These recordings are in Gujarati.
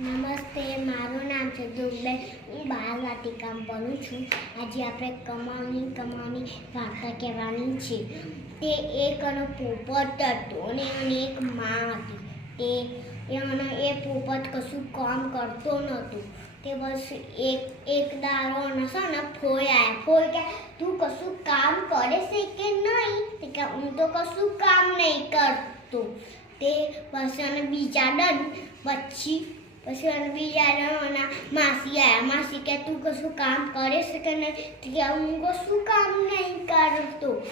નમસ્તે, મારું નામ છે દુર્બેન હું બાળ કામ ભણું છું. આજે આપણે કમાણી કમાણી વાર્તા કહેવાની છે. તે એક અને પોપટ હતો અને એની એક માં હતી. તે એનો એ પોપટ કશું કામ કરતો નહોતું. તે બસ એક એક દારો અને ને ફોઈ આવ્યા ફોઈ કે, તું કશું કામ કરે છે કે નહીં? તે કે, હું તો કશું કામ નહીં કરતો. તે બસ અને બીજા દન પછી પછી અને બીજા જણાના માસી આવ્યા માસી કે, તું કશું કામ કરે છે કે નહીં? કે, હું કશું કામ નહીં કરતો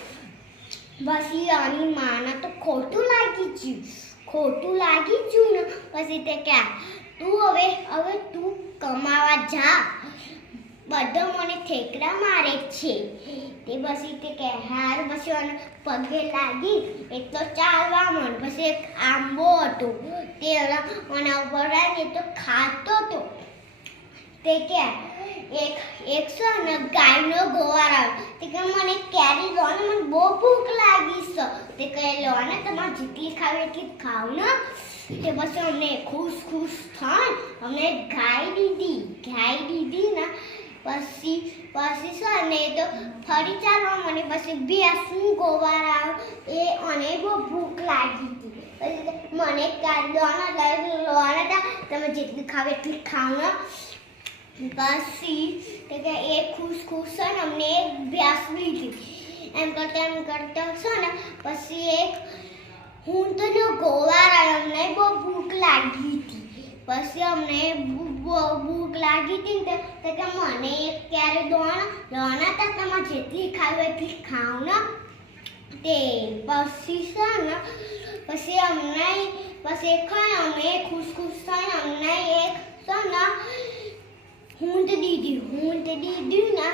પછી આની માના તો ખોટું લાગી ગયું. ખોટું લાગી ગયું ને, પછી તે કે, તું હવે હવે તું કમાવા જા. બધો મને ઠેકડા મારે છે. તે પછી તે કે હાર, પછી અને પગે લાગી એટલો ચાલવા મન પછી એક આંબો હતો. તે મને ઉપર લાગી તો ખાતો હતો તે કે એક એક છે ને ગાયનો ગોવાર આવ્યો તે કે મને કેરી લો મને બહુ ભૂખ લાગી છે. તે કહે, લો ને, તમારે જેટલી ખાવી એટલી ખાવ ને. તે પછી અમને ખુશ ખુશ થાય. અમને ગાય દીધી. ગાય દીધી ને પછી પછી છે ને તો ફરી ચાલવા મને પછી શું ગોવાર આવ્યો એ અને બહુ ભૂખ લાગી હતી. પછી મને કાઢવાના લોવાના હતા, તમે જેટલી ખાવ એટલી ખાવ ને. પછી તે કે એ ખુશ ખુશ છે ને, અમને એક ભ્યાસ લીધી. એમ કરતા એમ કરતા છે ને, પછી એક, હું તો ગોવાર અમને બહુ ભૂખ લાગી પછી અમને ભૂ- બહુ ભૂખ લાગી હતી ને તે- તે કે મને એક ક્યારે દોણ દોણા તા તમારે જેટલી ખાવી એટલી ખાવ ને તે પછી છે ને પછી અમને પછી ખાય અમે ખુશ ખુશ થઈને અમને એક છે ને હું તો દીધી હું તો દીધી ને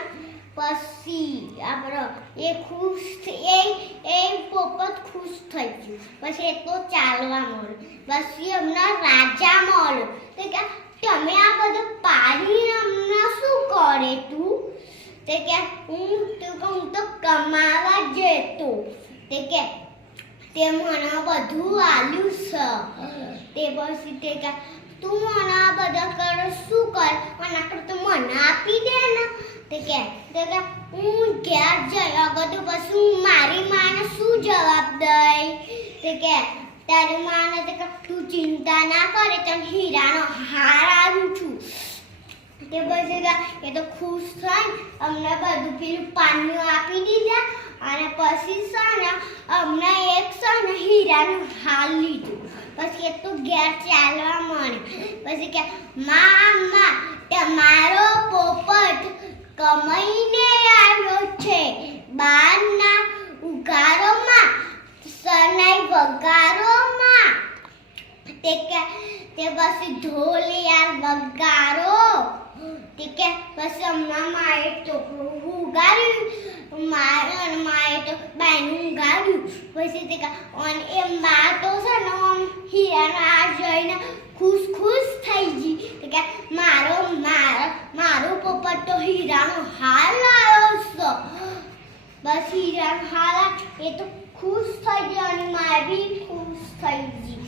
પછી આપણો એ ખુશ એ એ પોપટ ખુશ થઈ ગયું. પછી એ તો ચાલવા મળ પછી હમણાં રાજા મળ્યો તે કે, તમે આ બધું પાડીને હમણાં શું કરે તું? તે કે, હું તો કે હું તો કમાવા જતો. તે કે, તે મને બધું આલ્યું છે. તે પછી તે કે, તું મને આ બધા કર, શું કર? મને તો મને આપી તે કે હું ઘેર જઈ અગર તો પછી મારી માને શું જવાબ દઈ? તે કે, તારી માને તે કે, તું ચિંતા ના કરે, તને હીરાનો હાર આવું છું. તે પછી કે, એ તો ખુશ થઈ અમને બધું પેલું પાણીઓ આપી દીધા અને પછી છે અમને એક છે હીરાનો હાલ લીધું. પછી એ તો ઘેર ચાલવા મળે પછી કે મા તમારો પોપટ કમાઈને આવ્યો છે. બારના ઉગારોમાં સનાઈ વગારોમાં તે કે, તે પછી ઢોલિયા વગારો તે કે પછી હમણાં મારે તો ઉગાડ્યું મારે મારે તો બાયનું ઉગાડ્યું પછી તે કે અને એ માં તો છે ને આમ હીરાનો આ જોઈને ખુશ ખુશ થઈ ગઈ તે કે મારો મારો મારો પોપટ તો હીરાનો હાર લાવ્યો છો. બસ હીરાનો હાર એ તો ખુશ થઈ ગયો અને મારે બી ખુશ થઈ ગઈ